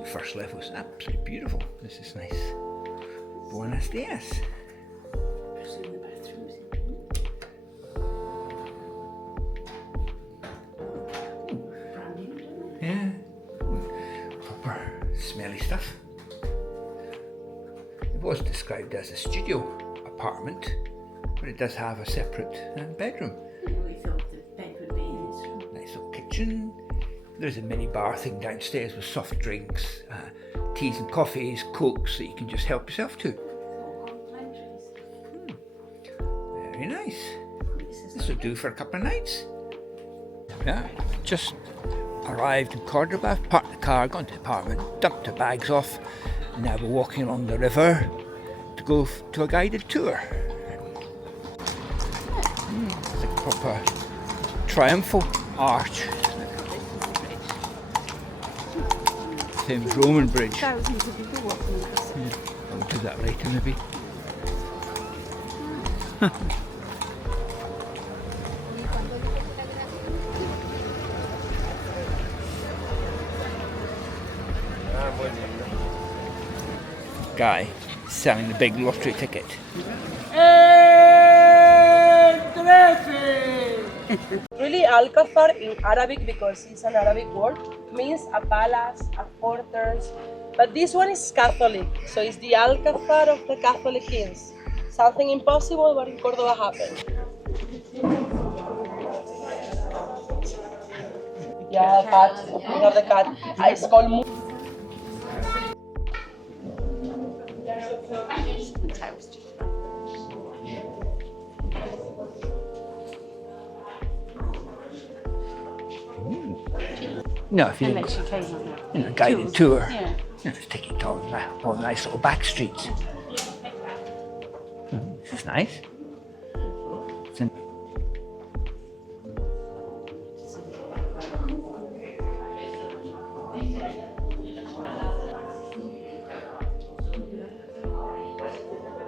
the first level is absolutely beautiful. This is nice. Buenos dias. Yeah. Proper smelly stuff. It was described as a studio apartment, but it does have a separate bedroom. We thought the bed would be in this room. Nice little kitchen. There's a mini bar thing downstairs with soft drinks, teas and coffees, cokes that you can just help yourself to. Very nice. This will do for a couple of nights. Yeah, just arrived in Cordoba, parked the car, gone to the apartment, dumped the bags off, and now we're walking along the river to go to a guided tour. It's a proper triumphal arch. Same as Roman bridge. Thousands of people walking across it. Yeah, I'll do that later maybe. Guy selling the big lottery ticket. Really, Alcázar in Arabic, because it's an Arabic word, means a palace, a fortress. But this one is Catholic, so it's the Alcázar of the Catholic kings. Something impossible, but in Cordoba happened. Yeah, cat. We have the cat. It's called. No, if you And then she came on a guided tour. Yeah. Let's take it all the nice little backstreets. This is nice.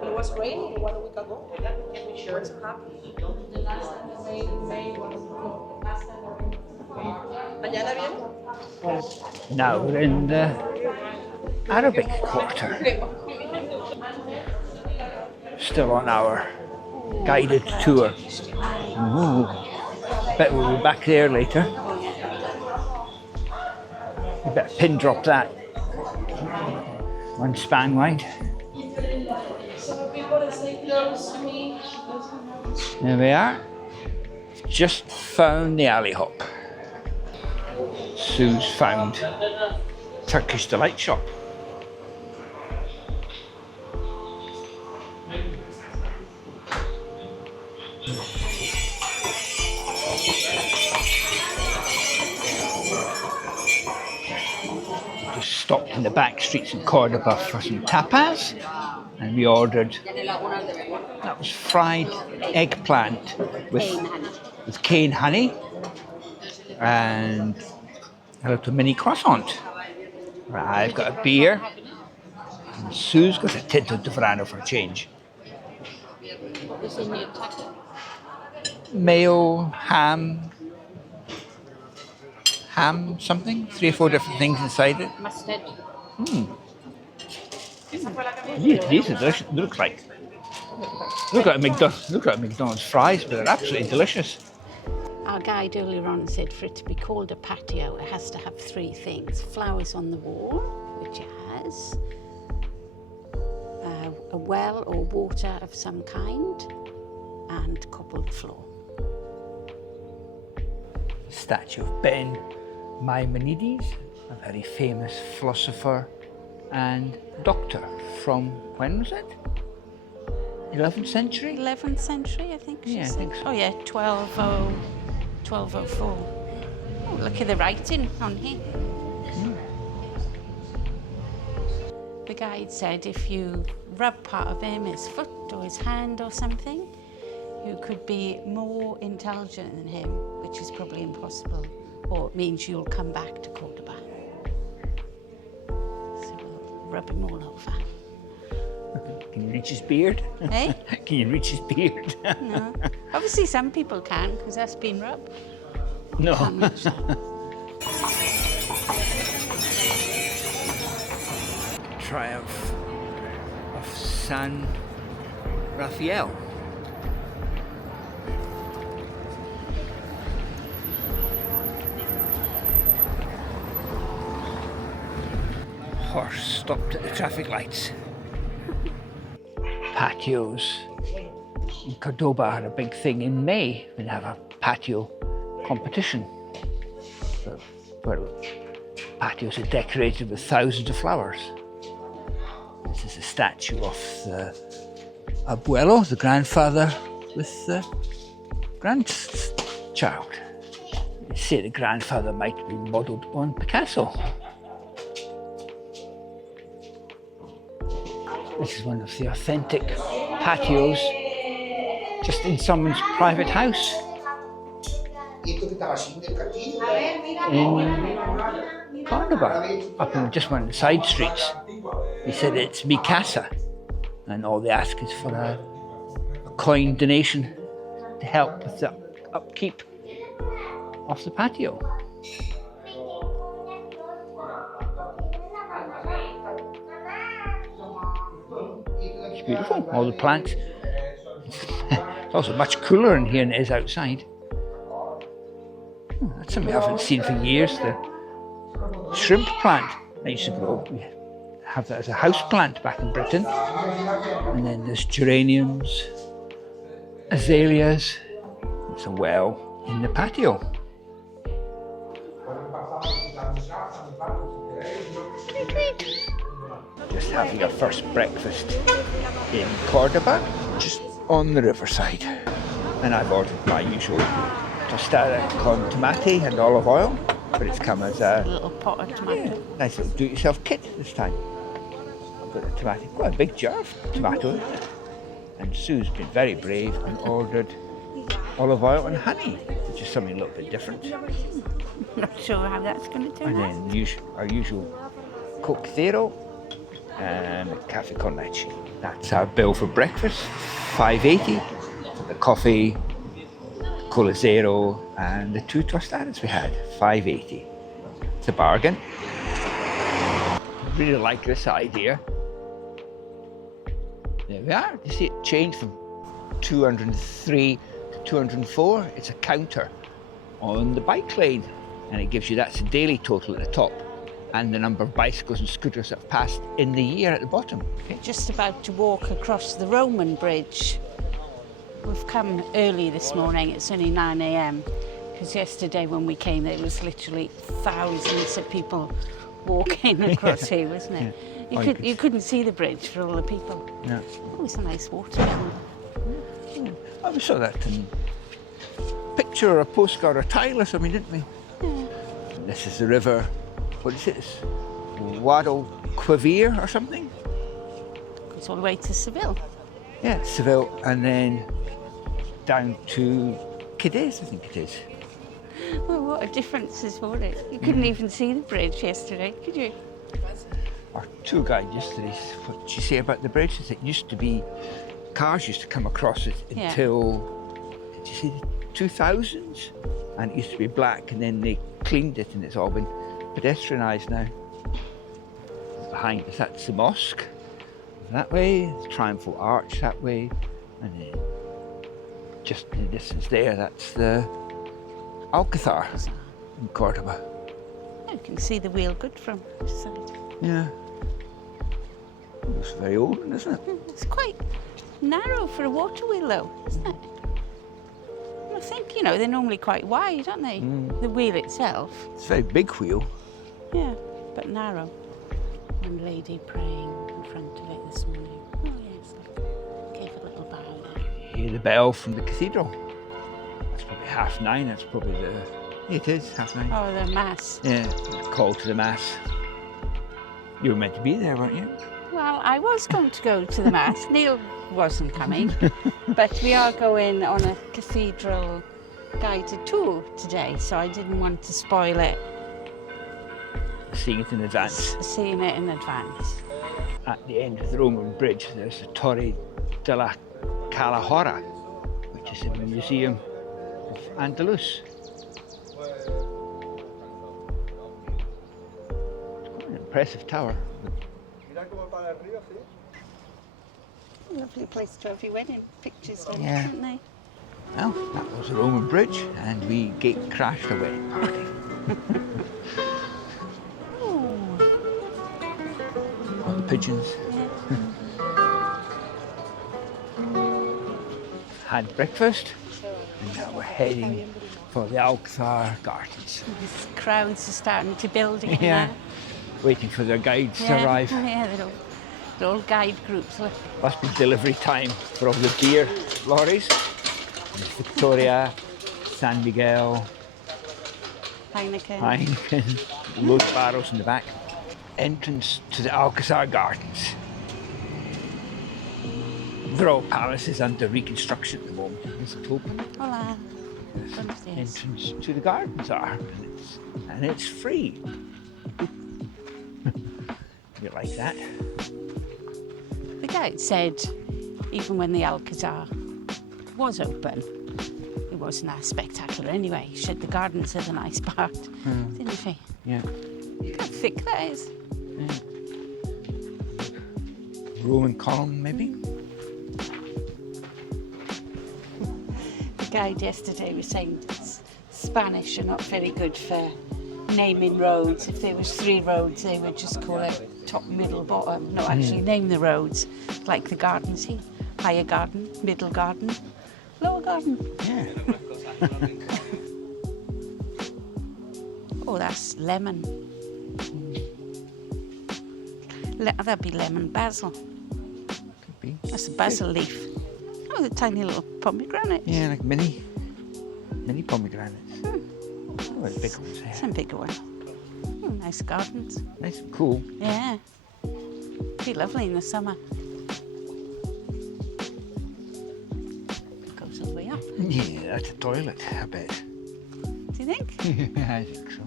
It was raining 1 week ago. Sure it's happened. Mañana viene? Now we're in the Arabic quarter. Still on our guided tour. Ooh. Bet we'll be back there later. You better pin drop that. One span wide. There we are. Just found the alley hop. Sue's found Turkish delight shop. Just stopped in the back streets in Cordoba for some tapas, and we ordered, that was fried eggplant with cane honey and a little mini croissant. Right, I've got a beer, and Sue's got a Tinto de Verano for a change. Mayo, ham something, 3 or 4 different things inside it. Mustard. These are delicious. They look like McDonald's fries, but they're absolutely delicious. Our guide earlier on said for it to be called a patio, it has to have 3 things. Flowers on the wall, which it has. A well or water of some kind, and cobbled floor. The statue of Ben Maimonides, a very famous philosopher and doctor from, when was it? 11th century? 11th century, I think she Yeah, I said. think so. Oh yeah, 1204. Oh, look at the writing on here. The guide said if you rub part of him, his foot or his hand or something, you could be more intelligent than him, which is probably impossible, or it means you'll come back to Cordoba. So we'll rub him all over. Can you reach his beard? Eh? Can you reach his beard? No. Obviously some people can, because that's been rubbed. No. Can't reach that. Triumph of San Rafael. Horse stopped at the traffic lights. Patios in Cordoba had a big thing in May. They have a patio competition. So, where patios are decorated with thousands of flowers. This is a statue of the abuelo, the grandfather, with the grandchild. They say the grandfather might be modelled on Picasso. This is one of the authentic patios just in someone's private house in Cordoba, up in just one of the side streets. He said it's mi casa, and all they ask is for a coin donation to help with the upkeep of the patio. It's beautiful, all the plants. It's also much cooler in here than it is outside. That's something I haven't seen for years, the shrimp plant. I used to grow, we have that as a house plant back in Britain. And then there's geraniums, azaleas. It's a well in the patio. Just having our first breakfast in Cordoba, just on the riverside. And I've ordered my usual tostada con tomate and olive oil, but it's come as a little pot of tomato. Nice little do-it-yourself kit this time. I've got the tomato, quite a big jar of tomatoes. And Sue's been very brave and ordered olive oil and honey, which is something a little bit different. Not sure how that's going to turn out. And then our usual Coke Zero and cafe con leche. That's our bill for breakfast, $5.80. The coffee, Cola Zero, and the 2 tostadas we had, $5.80. It's a bargain. I really like this idea. There we are. You see it changed from 203 to 204. It's a counter on the bike lane, and it gives you that's the daily total at the top, and the number of bicycles and scooters that have passed in the year at the bottom. We're just about to walk across the Roman bridge. We've come early this morning, it's only 9 a.m. because yesterday when we came there was literally thousands of people walking across here, wasn't it? Yeah. You couldn't see the bridge for all the people. Yeah. Oh, it's a nice water down there. Oh, we saw that in a picture or a postcard or tile or something, didn't we? Yeah. This is the river, what is it? Guadalquivir or something? It's all the way to Seville. Yeah, Seville, and then down to Cadiz, I think it is. Well, what a difference is, wasn't it? You couldn't even see the bridge yesterday, could you? Our tour guide yesterday, what did she say about the bridge? Is it used to be, cars used to come across it until, did you see the 2000s? And it used to be black, and then they cleaned it and it's all been pedestrianised now. Behind us, that's the mosque. That way, the Triumphal Arch that way, and then just in the distance there, that's the Alcázar in Cordoba. Oh, you can see the wheel good from this side. Yeah. It looks very old, isn't it? It's quite narrow for a water wheel though, isn't it? I think, they're normally quite wide, aren't they? The wheel itself. It's a very big wheel. Yeah, but narrow. One lady praying in front of it this morning. Oh yes, gave a little bow there. Hear the bell from the cathedral. That's probably 9:30. That's probably it is 9:30. Oh, the mass. Yeah, the call to the mass. You were meant to be there, weren't you? Well, I was going to go to the mass. Neil wasn't coming, but we are going on a cathedral guided tour today, so I didn't want to spoil it. Seeing it in advance. Seeing it in advance. At the end of the Roman bridge, there's the Torre della Calahorra, which is a museum of Andalus. It's quite an impressive tower. Lovely place to have your wedding pictures with, Yeah. isn't they? Well, that was the Roman Bridge, and we gate crashed a wedding party. All the pigeons. Had breakfast, and now we're heading for the Alcázar Gardens. These crowds are starting to build again Yeah. now. Waiting for their guides to arrive. Yeah, they're all guide groups. Look. Must be delivery time for all the beer lorries. There's Victoria, San Miguel, Heineken. loads of barrels in the back. Entrance to the Alcázar Gardens. They're all palaces under reconstruction at the moment. Is it open? Hola. This is Buenos the dias. entrance to the gardens are, and it's free. You like that? The guide said even when the Alcázar was open, it wasn't that spectacular anyway. He said the gardens are the nice part, didn't he? Yeah. Look how thick that is. Roman column, maybe? The guide yesterday was saying Spanish are not very good for naming roads. If there was 3 roads, they would just call it top, middle, bottom. Not actually name the roads, like the gardens here. Higher garden, middle garden, lower garden. Yeah. Oh, that's lemon. That'd be lemon basil. Could be. That's a basil leaf. Oh, the tiny little pomegranate. Yeah, like mini pomegranates. Oh, there's big ones there. Some bigger one. Nice gardens. Nice and cool. Yeah. Be lovely in the summer. Goes all the way up. Yeah, that's a toilet, I bet. Do you think? I think so.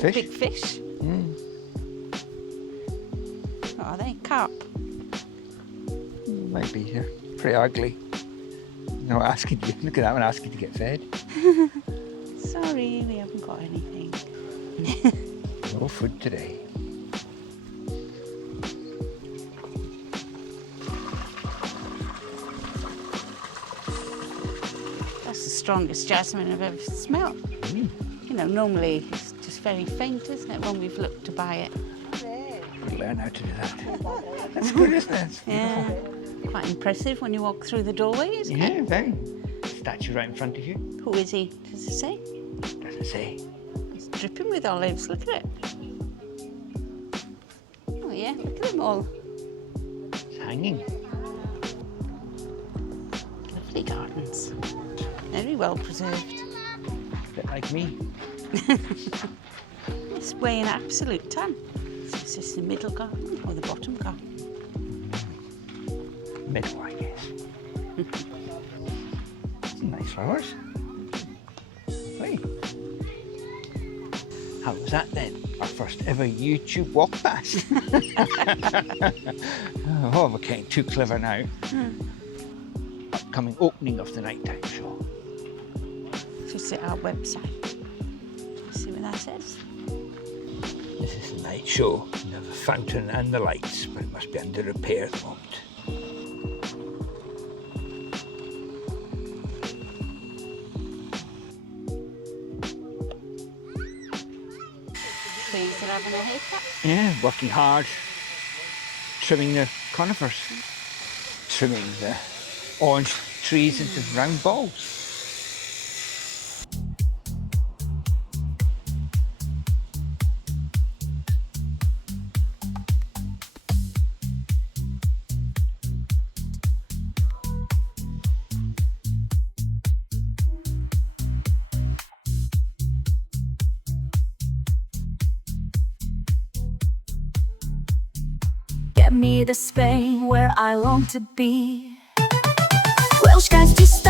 Fish? Big fish. What are they? Carp. Might be here. Pretty ugly. No, asking you. Look at that one, asking to get fed. Sorry, we haven't got anything. No food today. That's the strongest jasmine I've ever smelled. You know, normally it's just very faint, isn't it, when we've looked to buy it? Learn how to do that. That's good, isn't it? It's Yeah. beautiful. Quite impressive when you walk through the doorway, isn't it? Yeah, very. Statue right in front of you. Who is he? Does it say? Doesn't say. It's dripping with olives. Look at it. Oh yeah, look at them all. It's hanging. Lovely gardens. Very well preserved. A bit like me. It's weighing an absolute ton. Is this the middle garden or the bottom garden? Middle, I guess. Some nice flowers. Hey. How was that then? Our first ever YouTube walk past. Oh, we're getting too clever now. Upcoming opening of the nighttime show. Just at our website. See what that says? This is the night show. You have the fountain and the lights, but it must be under repair at the moment. Trees are having a haircut. Yeah, working hard, trimming the conifers, trimming the orange trees into round balls. Get me to Spain where I long to be. Welsh guys just